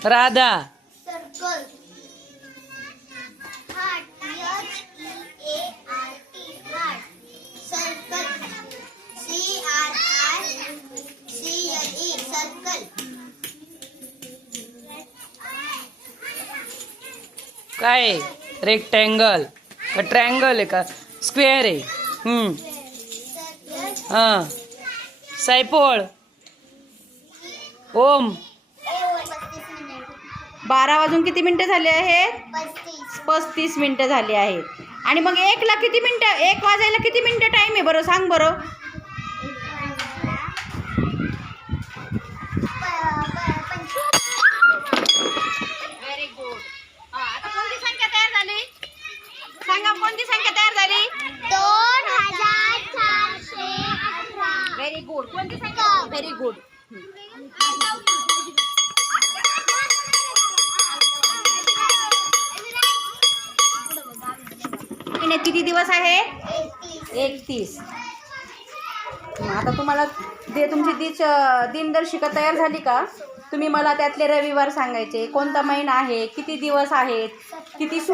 E. Circle. काय rectangle का triangle आहे का? स्क्वेअर आहे. हम्म. हाँ. सायपोळ ओम. बारा वाजून किती मिनिटं झाले आहेत? पस्तीस. मिनिटं झाली आहेत. आणि मग एकला किती मिनिटं एक वाजायला किती मिनिटं टाईम आहे बरं? सांग बरं. व्हेरी गुड आता कोणती संख्या तयार झाली? सांगा कोणती संख्या तयार झाली? दोन हजार चारशे अठरा. व्हेरी गुड कोणती संख्या? व्हेरी गुड महिन्यात किती दिवस आहे? एकतीस. आता तुम्हाला जे तुमची दिच दिनदर्शिका तयार झाली का? तुम्ही मला त्यातले रविवार सांगायचे. कोणता महिना आहे? किती दिवस आहेत? किती सु